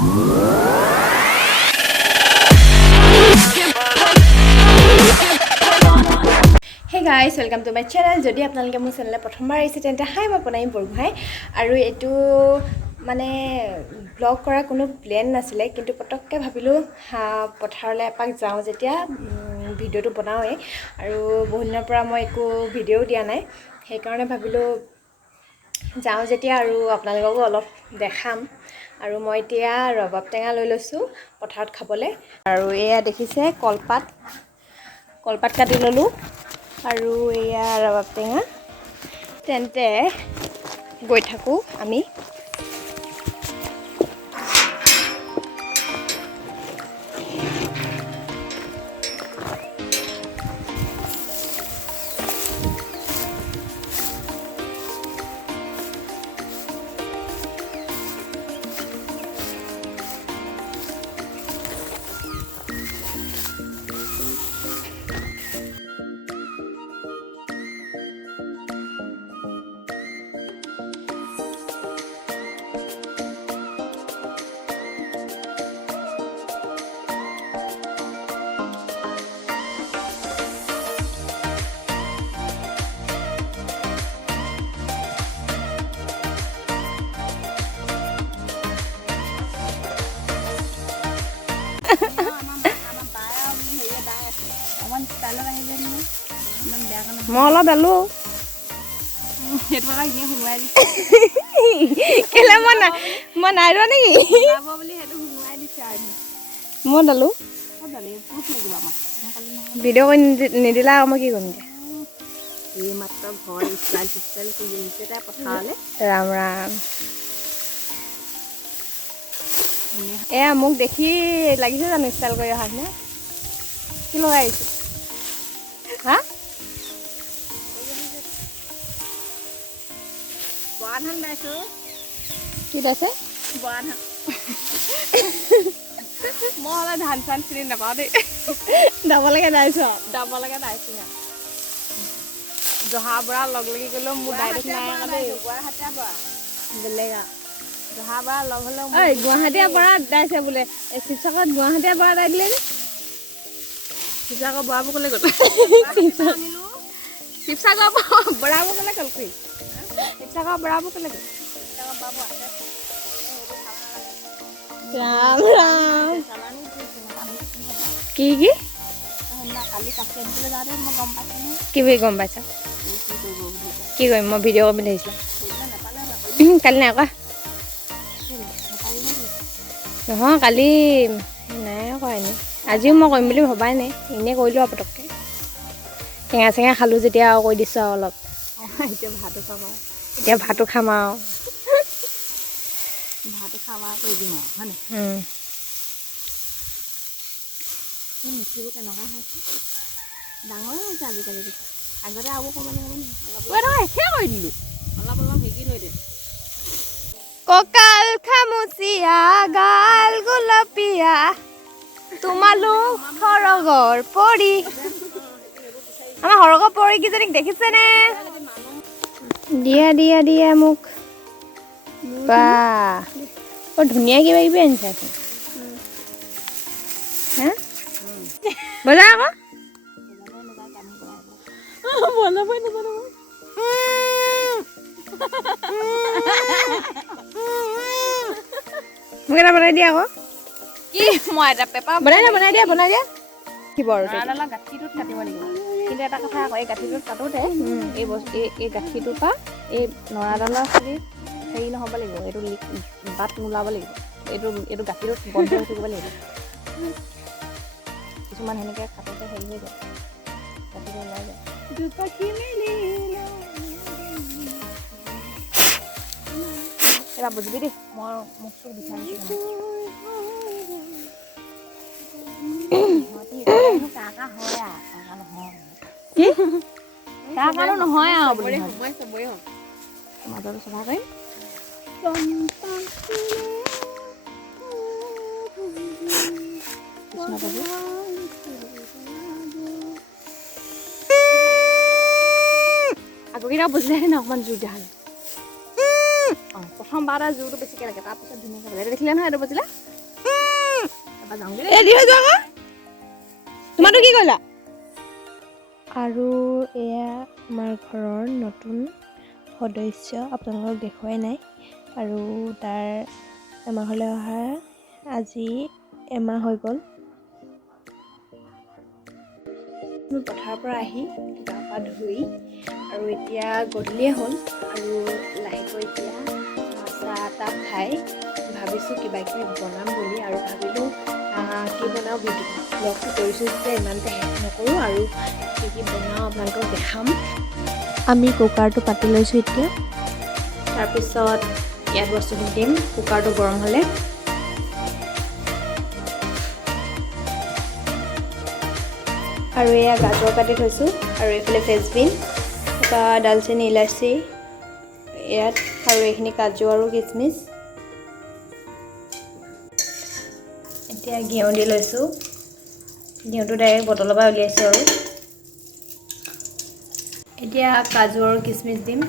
Hey guys, welcome to my channel. যদি আপোনালোকে মোৰ চেনেলে প্ৰথমবাৰ আহিছে তেন্তে হাই মই প্ৰণামী বৰগোহাঁই আৰু এইটো মানে ব্লগ কৰা কোনো প্লেন নাছিলে কিন্তু পটককৈ ভাবিলোঁ পথাৰলৈ এপাক যাওঁ যেতিয়া ভিডিঅ'টো বনাওঁৱেই আৰু বহু দিনৰ পৰা মই একো ভিডিঅ'ও দিয়া নাই সেইকাৰণে ভাবিলোঁ যাওঁ যেতিয়া আৰু আপোনালোককো অলপ দেখাম আৰু মই এতিয়া ৰবাব টেঙা লৈ লৈছোঁ পথাৰত খাবলৈ আৰু এয়া দেখিছে কলপাত কাটি ল'লোঁ আৰু এয়া ৰবাব টেঙা তেন্তে গৈ থাকোঁ আমি মই অলপ দালোঁ কেলে মই নাই ৰোৱা নেকি মই দালোঁ ভিডিঅ' কৰি নিদিলা মই কি কৰিম এতিয়া মাত্ৰ ঘৰ ষ্টাইল কৰি আহিছে তাই পথাৰলৈ ৰাম ৰাম এয়া মোক দেখি লাগিছে জানো ষ্টাইল কৰি অহা নে কি লগাই আহিছোঁ হা বৰা ধান দাইছোঁ কি দাইছে বৰা ধান মই অলপ ধান চান চিনি নাপাওঁ দেই ডাবলৈকে দাইছোঁ জহা বৰা লগ লাগি গ'লেও মোৰ ডাইৰেক্ট নাই দেই গুৱাহাটীয়া বৰা বেলেগ জহা বৰা লগ হ'লেও গুৱাহাটীয়া বৰা দাইছে বোলে শিৱসাগৰত গুৱাহাটীয়া বৰা দাই দিলে নে শিৱসাগৰ বৰাবোৰ ক'লে গ'ল শিৱসাগৰ বৰাবোৰ ক'লে গ'ল কি শিৱসাগৰ বৰাবোৰ ক'লে গ'ল ৰাম ৰাম কি কি গম পাইছা কি কৰিম মই ভিডিঅ' কৰিব লাগিছিলোঁ কালি নাই কোৱা নহয় কালি নাই কৰা এনেই আজিও মই কৰিম বুলি ভবাই নাই এনেই কৰিলোঁ আৰু পটককৈ টেঙা চেঙা খালোঁ যেতিয়া আৰু কৈ দিছোঁ আৰু অলপ এতিয়া ভাতো খাম আৰু কৰি দিম আৰু হয় নাই মিচিবোৰ কেনেকুৱা হৈছে ডাঙৰ হৈছে আজিকালি আগতে আৰু অকণমান শেষে কৰি দিলোঁ অলপ হেৰি থৈ দে কঁকাল খামুচিয়া গাল গোলপীয়া তোমালোক সৰগৰ পৰি আমাৰ সৰগৰ পৰি কিজনীক দেখিছেনে দিয়া মোক বা বৰ ধুনীয়া কিবা কিবি আনিছে হা বজা আকৌ বনাবই নাজানো মোক এটা বনাই দিয়া আকৌ কি মই এটা পেপাৰ বনাই দিয়া কি বৰ গাঁঠিটোত কাটিব লাগিব কিন্তু এটা কথা আকৌ এই গাঁঠিটোত কাটোতে এই গাঁঠিটোৰ পৰা এই নৰাডালৰ খালি হেৰি নহ'ব লাগিব এইটো বাট নোলাব লাগিব এইটো গাঁঠিটোত বন্ধ হৈ থাকিব লাগিব কিছুমান সেনেকৈ কাটোতে হেৰি হৈ যায় গাঁঠিটো ওলাই যায় এবাৰ বুজিবি দেই মই মোক চোৰ বিচাৰিছোঁ নহয় আৰু মাজৰ চফা কৰিম আগৰকেইটা বুজিলে ন অকণমান জোৰ দিয়া হ'লে প্ৰথমবাৰ জোৰটো বেছিকৈ লাগে তাৰপিছত ধুনীয়াকৈ বজাই দেখিলে নহয় এইটো বজিলে তাৰপৰা যাওঁগৈ তোমাৰতো কি কৰিলা আৰু এয়া আমাৰ ঘৰৰ নতুন সদস্য আপোনালোকক দেখুৱাই নাই আৰু তাৰ আমাৰ ঘৰলৈ অহা আজি এমাহ হৈ গ'ল পথাৰৰ পৰা আহি গা পা ধুই আৰু এতিয়া গধূলিয়ে হ'ল আৰু লাহেকৈ এতিয়া চাহ তাহ খাই ভাবিছোঁ কিবা কিবি বনাম বুলি আৰু ভাবিলোঁ কি বনাওঁ ব্লগটো কৰিছোঁ যে ইমানতে শেষ নকৰোঁ আৰু কি কি বনাওঁ আপোনালোকক দেখাম আমি কুকাৰটো পাতি লৈছোঁ এতিয়া তাৰপিছত ইয়াত বস্তুখিনি দিম কুকাৰটো গৰম হ'লে আৰু এয়া গাজৰ কাটি থৈছোঁ আৰু এইফালে ফ্ৰেঞ্চবিন তাৰপৰা দালচেনি ইলাচি ইয়াত আৰু এইখিনি কাজু আৰু কিচমিচ এতিয়া ঘিউ দি লৈছোঁ ঘিউটো ডাইৰেক্ট বটলৰ পৰা উলিয়াইছোঁ আৰু এতিয়া কাজু আৰু কিচমিচ দিম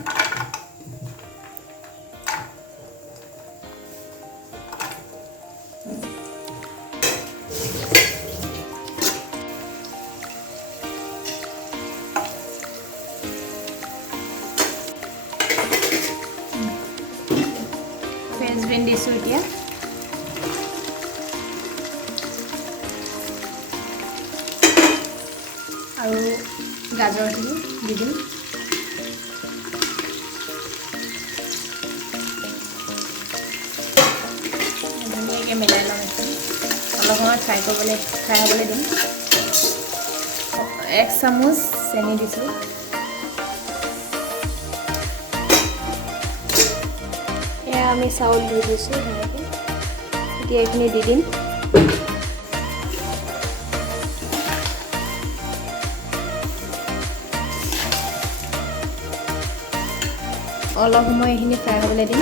ফ্ৰেঞ্চবিন দিছোঁ এতিয়া আৰু গাজৰখিনি দি দিম ধুনীয়াকৈ মিলাই ল'ম অলপ সময় ফ্ৰাই হ'বলৈ দিম 1 চামুচ চেনি দিছোঁ এয়া আমি চাউল ধুই দিছোঁ ধুনীয়াকৈ এতিয়া এইখিনি দি দিম অলপ সময় এইখিনি ফ্ৰাই হ'বলৈ দিম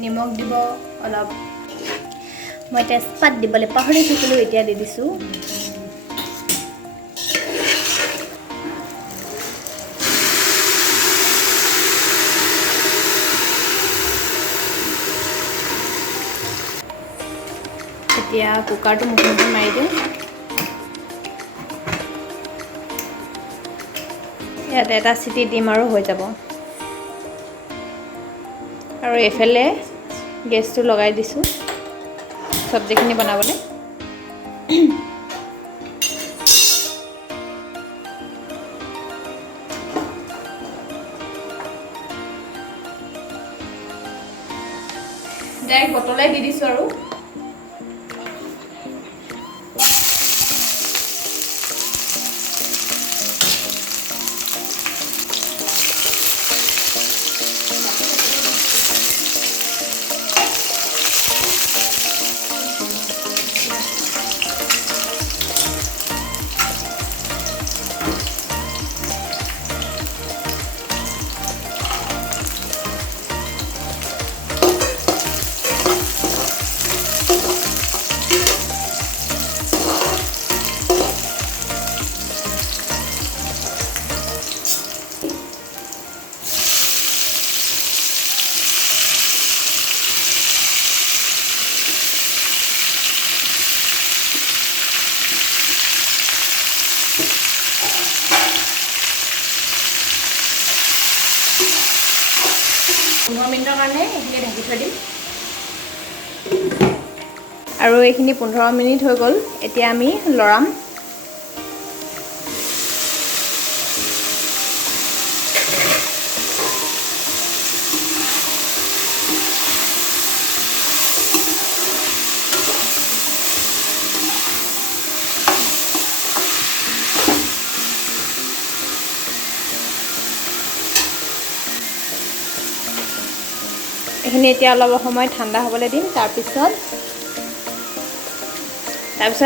নিমখ দিব অলপ মই তেজপাত দিবলৈ পাহৰি থাকিলোঁ এতিয়া দি দিছোঁ এতিয়া কুকাৰটো মুখত মাৰি দিওঁ ইয়াত এটা চিটি দিম আৰু হৈ যাব আৰু এইফালে গেছটো লগাই দিছোঁ চব্জিখিনি বনাবলৈ ডাইৰেক্ট বটলাই দি দিছোঁ আৰু মিনিটৰ কাৰণে এইখিনি ঢাকি থৈ দিম আৰু এইখিনি 15 মিনিট হৈ গ'ল এতিয়া আমি লৰাম এইখিনি এতিয়া অলপ সময় ঠাণ্ডা হ'বলৈ দিম তাৰপিছত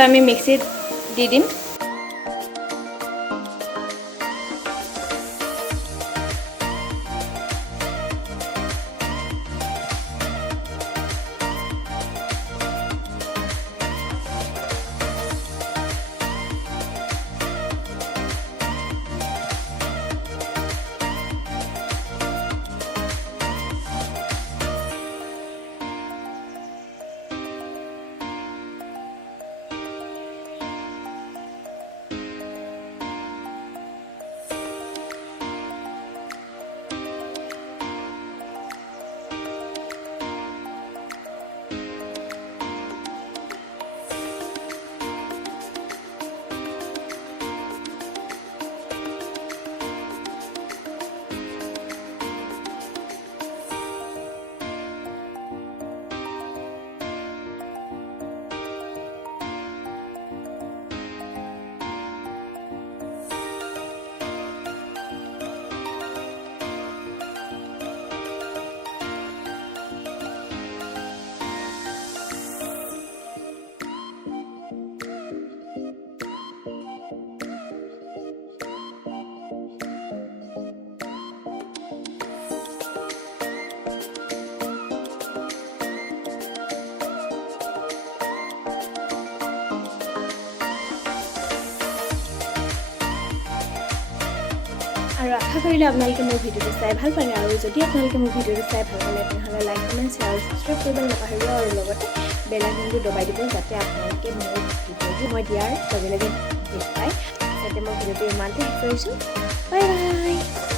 আমি মিক্সিত দি দিম আৰু আশা কৰিলোঁ আপোনালোকে মোৰ ভিডিঅ'টো চাই ভাল পালে আৰু যদি আপোনালোকে মোৰ ভিডিঅ'টো চাই ভাল পালে তেনেহ'লে লাইক কমেণ্ট শ্বেয়াৰ আৰু ছাবস্ক্ৰাইব কৰিবলৈ নাপাহৰিব আৰু লগতে বেল আইকনটো দবাই দিব যাতে আপোনালোকে মোৰ ভিডিঅ'বোৰ মই দিয়াৰ লগে লগে দেখি পায়। যাতে মই ভিডিঅ'টো ইমানতে শেষ কৰিছোঁ। Bye bye.